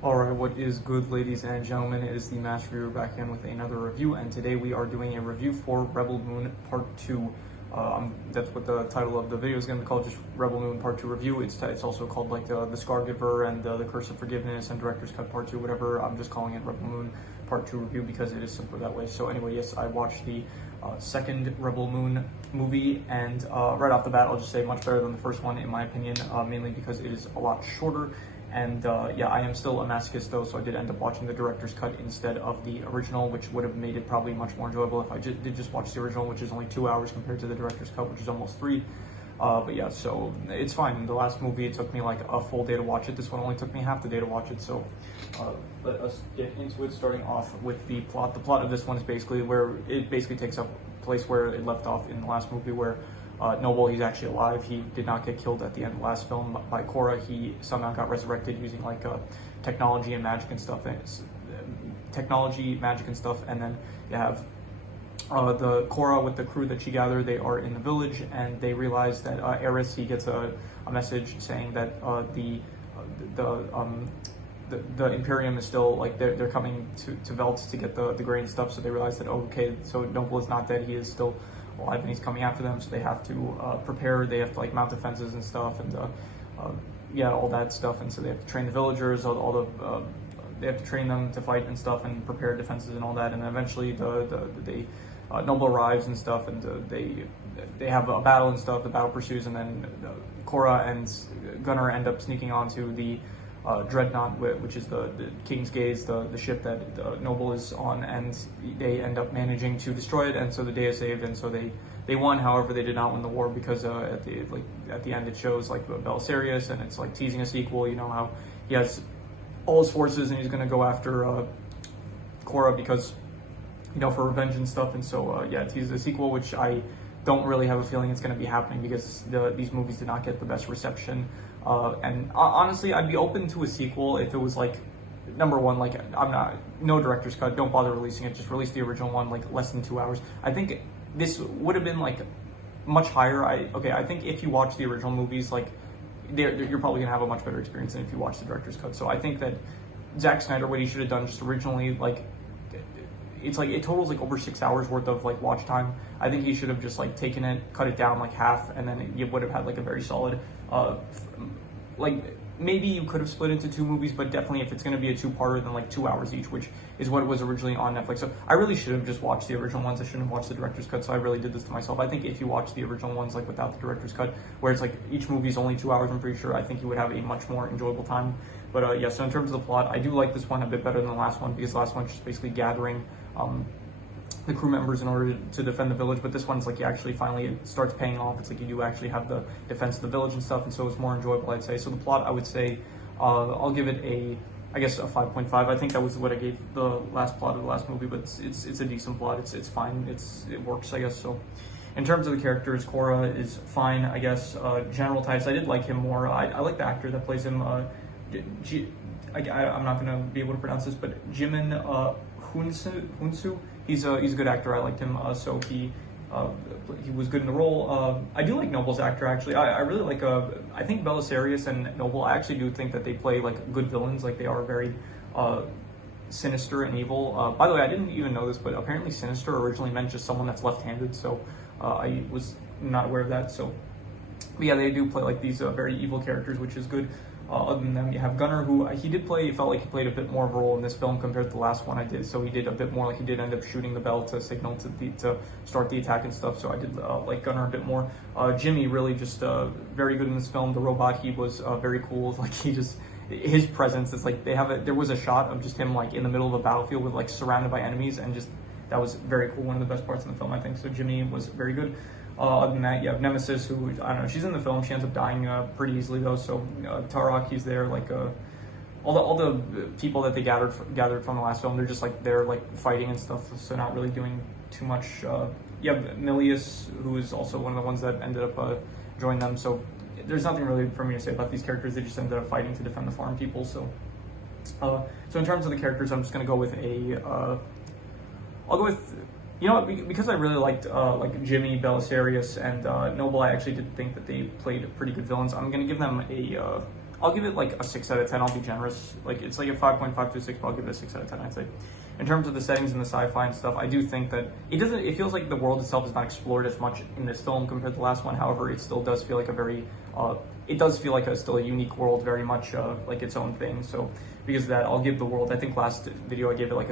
Alright, what is good, ladies and gentlemen? It is the Master Viewer back again with another review, and today we are doing a review for Rebel Moon Part 2. That's what the title of the video is going to be called, just Rebel Moon Part 2 review. It's also called like the Scargiver and the Curse of Forgiveness and Director's Cut Part 2, whatever. I'm just calling it Rebel Moon Part 2 review because it is simpler that way. So anyway, yes, I watched the second Rebel Moon movie, and right off the bat, I'll just say much better than the first one in my opinion, mainly because it is a lot shorter. And yeah, I am still a masochist though, so I did end up watching the director's cut instead of the original, which would have made it probably much more enjoyable if I did just watch the original, which is only 2 hours compared to the director's cut, which is almost 3. But yeah, so it's fine. The last movie, it took me like a full day to watch it. This one only took me half the day to watch it. So let us get into it, starting off with the plot. The plot of this one is basically where it basically takes up place where it left off in the last movie, where Noble, he's actually alive. He did not get killed at the end of the last film by Korra. He somehow got resurrected using like technology and magic and stuff. And technology, magic and stuff. And then you have the Korra with the crew that she gathered. They are in the village, and they realize that Aerys, he gets a message saying that the Imperium is still like they're coming to Veldt to get the grain and stuff. So they realize that, oh, okay, so Noble is not dead. He is still alive and he's coming after them, so they have to prepare. They have to like mount defenses and stuff, and yeah, all that stuff. And so they have to train the villagers, they have to train them to fight and stuff, and prepare defenses and all that. And then eventually Noble arrives and stuff, and they have a battle and stuff. The battle pursues, and then Korra and Gunnar end up sneaking onto the Dreadnought, which is the King's Gaze, the ship that Noble is on, and they end up managing to destroy it, and so the day is saved, and so they won. However, they did not win the war because at the end it shows like Belisarius, and it's like teasing a sequel. You know how he has all his forces and he's going to go after Korra because, you know, for revenge and stuff, and so yeah, it teases a sequel, which I don't really have a feeling it's going to be happening because these movies did not get the best reception. And honestly, I'd be open to a sequel if it was like, number one, like no director's cut, don't bother releasing it, just release the original one, like less than 2 hours. I think this would have been like much higher. I think if you watch the original movies, like you're probably gonna have a much better experience than if you watch the director's cut. So I think that Zack Snyder, what he should have done just originally, like, it's like it totals like over 6 hours worth of like watch time. I think he should have just like taken it, cut it down like half, and then you would have had like a very solid like maybe you could have split into 2 movies, but definitely if it's going to be a 2-parter, then like 2 hours each, which is what it was originally on Netflix. So I really should have just watched the original ones. I shouldn't have watched the director's cut. So I really did this to myself. I think if you watch the original ones like without the director's cut, where it's like each movie is only 2 hours, I'm pretty sure I think you would have a much more enjoyable time. But yeah, so in terms of the plot, I do like this one a bit better than the last one, because the last one's just basically gathering the crew members in order to defend the village, but this one's like you actually finally it starts paying off. It's like you do actually have the defense of the village and stuff, and so it's more enjoyable, I'd say. So the plot, I would say, I'll give it I guess a 5.5. I think that was what I gave the last plot of the last movie, but it's a decent plot. It's fine. It works, I guess. So in terms of the characters, Korra is fine, I guess. General types, I did like him more. I like the actor that plays him. I'm not gonna be able to pronounce this, but Jimin Hunsu. He's a good actor. I liked him. So he was good in the role. I do like Noble's actor, actually. I really like, I think Belisarius and Noble, I actually do think that they play like good villains. Like they are very sinister and evil. By the way, I didn't even know this, but apparently sinister originally meant just someone that's left-handed. So I was not aware of that. So but yeah, they do play like these very evil characters, which is good. Other than them, you have Gunnar, who he did play. It felt like he played a bit more of a role in this film compared to the last one I did. So he did a bit more, like he did end up shooting the bell to signal to start the attack and stuff. So I did like Gunnar a bit more. Jimmy really just very good in this film. The robot, he was very cool. Like his presence is like there was a shot of just him like in the middle of a battlefield with like surrounded by enemies, and just that was very cool. One of the best parts in the film, I think. So Jimmy was very good. Other than that, you have Nemesis, who, I don't know, she's in the film. She ends up dying pretty easily, though. So Tarak, he's there. Like all the people that they gathered from the last film, they're just like they're like fighting and stuff. So not really doing too much. You have Milius, who is also one of the ones that ended up joining them. So there's nothing really for me to say about these characters. They just ended up fighting to defend the farm people. So so in terms of the characters, I'm just gonna go with I'll go with, you know, because I really liked like Jimmy, Belisarius, and Noble. I actually did think that they played pretty good villains. I'm gonna give them I'll give it like a 6 out of 10. I'll be generous. Like it's like a 5.5 to 6, but I'll give it a 6 out of 10, I'd say. In terms of the settings and the sci-fi and stuff, I do think that it feels like the world itself is not explored as much in this film compared to the last one. However, it still does feel like it does feel like still a unique world, very much like its own thing. So because of that, I'll give the world, I think last video I gave it like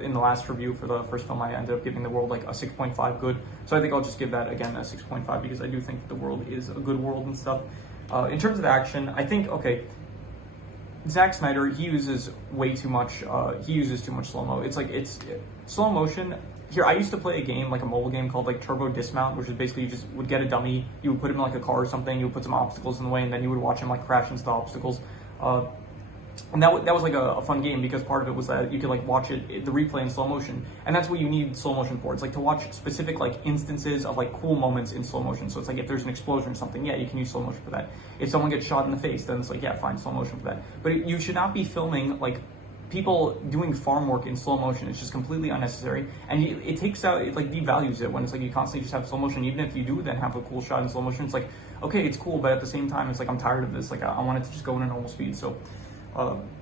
in the last review for the first film, I ended up giving the world like a 6.5 good. So I think I'll just give that again a 6.5 because I do think the world is a good world and stuff. In terms of action, I think, okay, Zack Snyder, he uses way too much, he uses too much slow-mo. It's like, it's slow motion. Here, I used to play a game, like a mobile game called like Turbo Dismount, which is basically you just would get a dummy, you would put him in like a car or something, you would put some obstacles in the way, and then you would watch him like crash into the obstacles. And that was like a fun game because part of it was that you could like watch the replay in slow motion, and that's what you need slow motion for. It's like to watch specific like instances of like cool moments in slow motion. So it's like if there's an explosion or something, yeah, you can use slow motion for that. If someone gets shot in the face, then it's like, yeah, fine, slow motion for that. But you should not be filming like people doing farm work in slow motion. It's just completely unnecessary, and it takes out, it like devalues it when it's like you constantly just have slow motion. Even if you do then have a cool shot in slow motion, it's like, okay, it's cool, but at the same time, it's like I'm tired of this. Like I want it to just go in a normal speed. So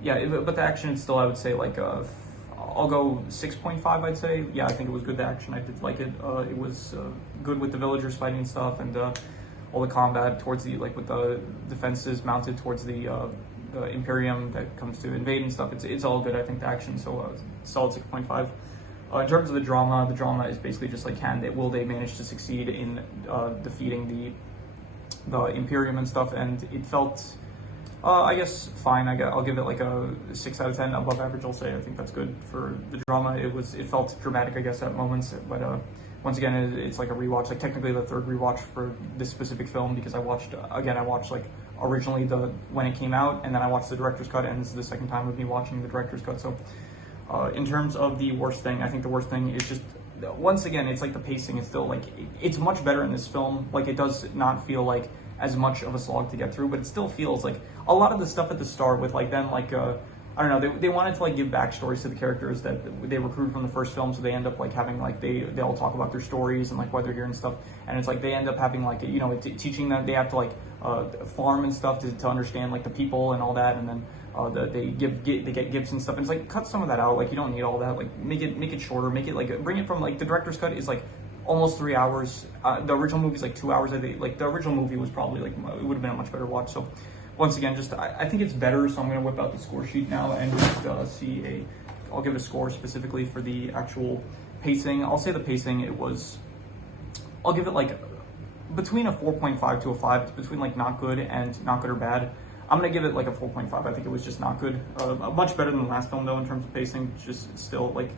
yeah, but the action still, I would say like I'll go 6.5. I'd say, yeah, I think it was good. The action, I did like it. It was good with the villagers fighting and stuff, and all the combat towards the like with the defenses mounted towards the Imperium that comes to invade and stuff. It's all good. I think the action, so solid 6.5. In terms of the drama is basically just like will they manage to succeed in defeating the Imperium and stuff, and it felt. I guess fine. I'll give it like a 6 out of 10, above average. I'll say I think that's good for the drama. It felt dramatic, I guess, at moments. But once again, it's like a rewatch. Like technically the third rewatch for this specific film because I watched like originally when it came out, and then I watched the director's cut, and this is the second time with me watching the director's cut. So in terms of the worst thing, I think the worst thing is just. Once again, it's like the pacing is still like it's much better in this film. Like it does not feel like as much of a slog to get through, but it still feels like a lot of the stuff at the start with like them like I don't know, they wanted to like give backstories to the characters that they recruited from the first film, so they end up like having like they all talk about their stories and like why they're here and stuff, and it's like they end up having like teaching them they have to like farm and stuff to understand like the people and all that, and then they get gifts and stuff, and it's like cut some of that out. Like you don't need all that. Like make it shorter, make it like bring it from like the director's cut is like almost 3 hours. The original movie is like 2 hours. I think like the original movie was probably like it would have been a much better watch. So once again, just I think it's better. So I'm gonna whip out the score sheet now and just I'll give it a score specifically for the actual pacing. I'll say the pacing I'll give it like between a 4.5 to a 5. It's between like not good and not good or bad. I'm gonna give it like a 4.5. I think it was just not good. Much better than the last film though in terms of pacing. Just still like.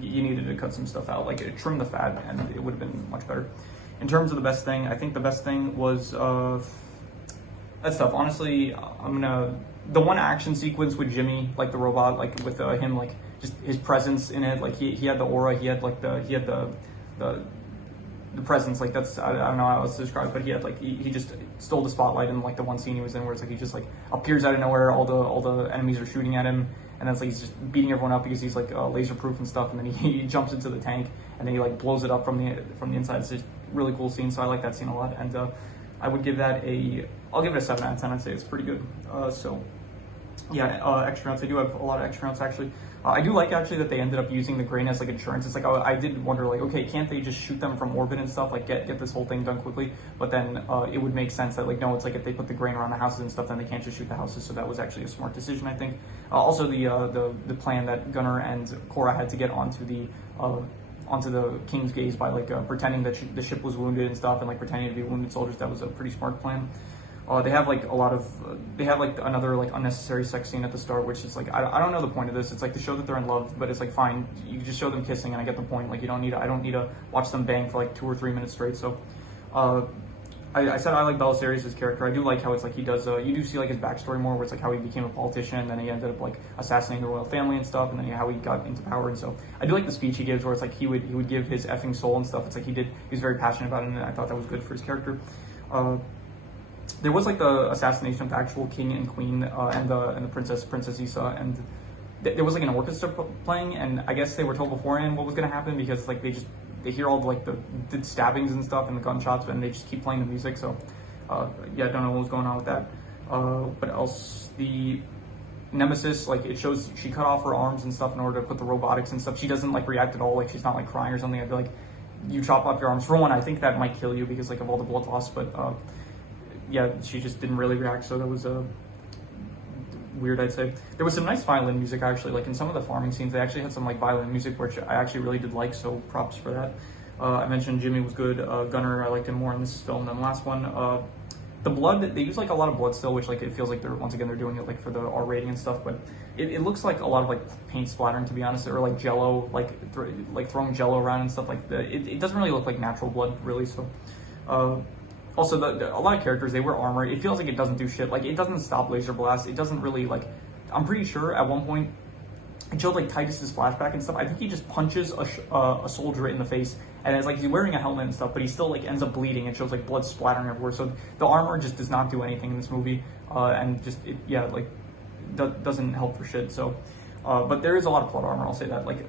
You needed to cut some stuff out, like trim the fat, and it would have been much better. In terms of the best thing, I think the best thing was that stuff. Honestly, the one action sequence with Jimmy, like the robot, like with him, like just his presence in it, like he had the aura, he had the presence, like that's I don't know how else to describe it, but he had like he just stole the spotlight in like the one scene he was in where it's like he just like appears out of nowhere, all the enemies are shooting at him, and then it's like he's just beating everyone up because he's like laser proof and stuff, and then he jumps into the tank and then he like blows it up from the inside. It's just a really cool scene, so I like that scene a lot, and I would give that I'll give it a 7 out of 10. I'd say it's pretty good. So yeah, extra notes. I do have a lot of extra notes actually. I do like actually that they ended up using the grain as like insurance. It's like I did wonder like, okay, can't they just shoot them from orbit and stuff, like get this whole thing done quickly? But then it would make sense that like no, it's like if they put the grain around the houses and stuff, then they can't just shoot the houses. So that was actually a smart decision, I think. Also the plan that Gunnar and Korra had to get onto the King's Gaze by like pretending that the ship was wounded and stuff, and like pretending to be wounded soldiers. That was a pretty smart plan. They have like another like unnecessary sex scene at the start, which is like I don't know the point of this. It's like to show that they're in love, but it's like fine, you just show them kissing, and I get the point. Like I don't need to watch them bang for like 2 or 3 minutes straight. So, I said I like Bella Sarius' character. I do like how it's like he does. You do see like his backstory more, where it's like how he became a politician, and then he ended up like assassinating the royal family and stuff, and then how he got into power. And so I do like the speech he gives, where it's like he would give his effing soul and stuff. It's like he was very passionate about it, and I thought that was good for his character. There was like the assassination of the actual king and queen and the Princess Issa, and there was like an orchestra playing, and I guess they were told beforehand what was going to happen because like they hear all the stabbings and stuff and the gunshots, and they just keep playing the music. So yeah, I don't know what was going on with that. What else? The Nemesis, like it shows she cut off her arms and stuff in order to put the robotics and stuff. She doesn't like react at all, like she's not like crying or something. I'd be like, you chop off your arms. For one, I think that might kill you because like of all the blood loss, but yeah, she just didn't really react, so that was weird, I'd say. There was some nice violin music actually, like in some of the farming scenes, they actually had some like violin music, which I actually really did like, so props for that. I mentioned Jimmy was good. Gunner, I liked him more in this film than the last one. The blood, they use like a lot of blood still, which like it feels like they're doing it like for the R rating and stuff, but it looks like a lot of like paint splattering, to be honest, or like jello, like throwing jello around and stuff like that. It doesn't really look like natural blood really, so also a lot of characters, they wear armor. It feels like it doesn't do shit. Like it doesn't stop laser blasts. It doesn't really like, I'm pretty sure at one point it showed like Titus's flashback and stuff. I think he just punches a soldier in the face, and it's like he's wearing a helmet and stuff, but he still like ends up bleeding. It shows like blood splattering everywhere. So the armor just does not do anything in this movie, and just doesn't help for shit. So, but there is a lot of plot armor. I'll say that. Like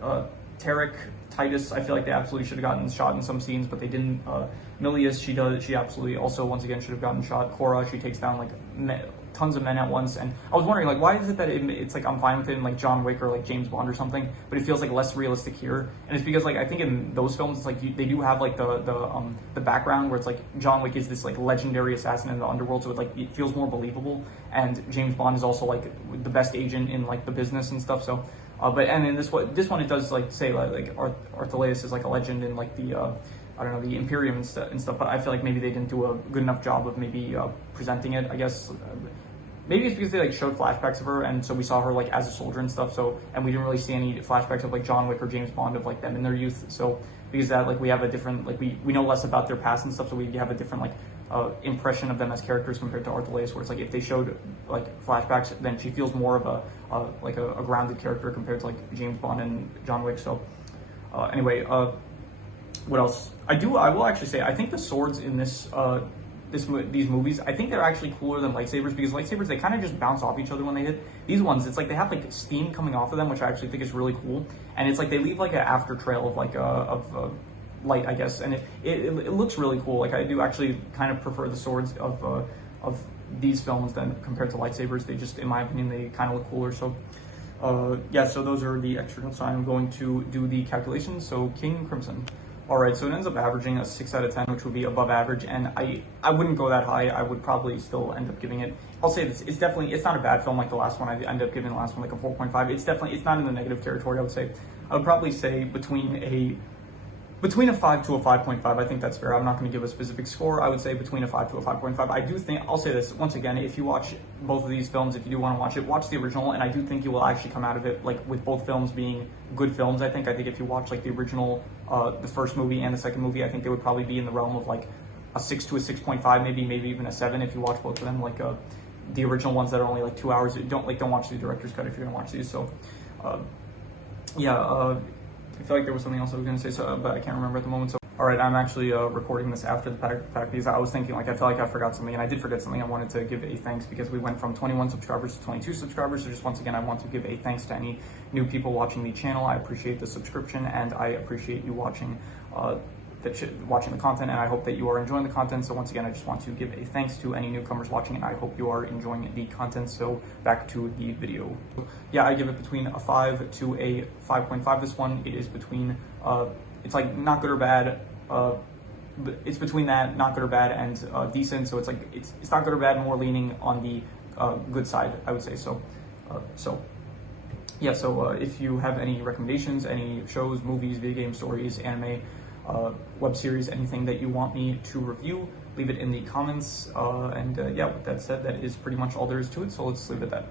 Tarek, Titus, I feel like they absolutely should have gotten shot in some scenes, but they didn't. Milius, she absolutely also once again should have gotten shot. Cora, she takes down like tons of men at once, and I was wondering like why is it that it's like I'm fine with it in like John Wick or like James Bond or something, but it feels like less realistic here. And it's because like I think in those films it's like they do have like the background where it's like John Wick is this like legendary assassin in the underworld, so it feels more believable, and James Bond is also like the best agent in like the business and stuff. So and in this one it does like say like Archelaus is like a legend in like the I don't know, the Imperium and stuff, but I feel like maybe they didn't do a good enough job of maybe presenting it, I guess. Maybe it's because they like showed flashbacks of her, and so we saw her like as a soldier and stuff, so, and we didn't really see any flashbacks of like John Wick or James Bond of like them in their youth, so because that like we have a different, like we know less about their past and stuff, so we have a different like impression of them as characters compared to Archelaus, where it's like if they showed like flashbacks, then she feels more of a grounded character compared to like James Bond and John Wick. So anyway, what else? I will actually say, I think the swords in these movies, I think they're actually cooler than lightsabers, because lightsabers, they kind of just bounce off each other when they hit. These ones, it's like they have like steam coming off of them, which I actually think is really cool. And it's like they leave like an after trail of like light, I guess. And it looks really cool. Like I do actually kind of prefer the swords of these films than compared to lightsabers. They just, in my opinion, they kind of look cooler. So yeah, so those are the extra notes. I'm going to do the calculations. So King Crimson. All right, so it ends up averaging a 6 out of 10, which would be above average, and I wouldn't go that high. I would probably still end up giving it, I'll say this, it's not a bad film like the last one. I ended up giving the last one like a 4.5. It's not in the negative territory, I would say. I would probably say between a 5 to a 5.5. I think that's fair. I'm not going to give a specific score. I would say between a 5 to a 5.5. I do think, I'll say this once again, if you watch both of these films, if you do want to watch it, watch the original, and I do think you will actually come out of it like with both films being good films. I think if you watch like the original, the first movie and the second movie, I think they would probably be in the realm of like a 6 to a 6.5, maybe even a 7 if you watch both of them. Like the original ones that are only like 2 hours. Don't watch the director's cut if you're gonna watch these. So yeah. I feel like there was something else I was going to say, but I can't remember at the moment. So, all right, I'm actually recording this after the fact because I was thinking, like, I feel like I forgot something, and I did forget something. I wanted to give a thanks because we went from 21 subscribers to 22 subscribers. So just once again, I want to give a thanks to any new people watching the channel. I appreciate the subscription, and I appreciate you watching the content, and I hope that you are enjoying the content. So once again, I just want to give a thanks to any newcomers watching, and I hope you are enjoying the content. So back to the video. Yeah, I give it between a 5 to a 5.5. This one, it is between it's like not good or bad, it's between that not good or bad and decent. So it's like it's not good or bad, more leaning on the good side, I would say. So yeah, so if you have any recommendations, any shows, movies, video game stories, anime, web series, anything that you want me to review, leave it in the comments. Yeah, with that said, that is pretty much all there is to it. So let's leave it at that.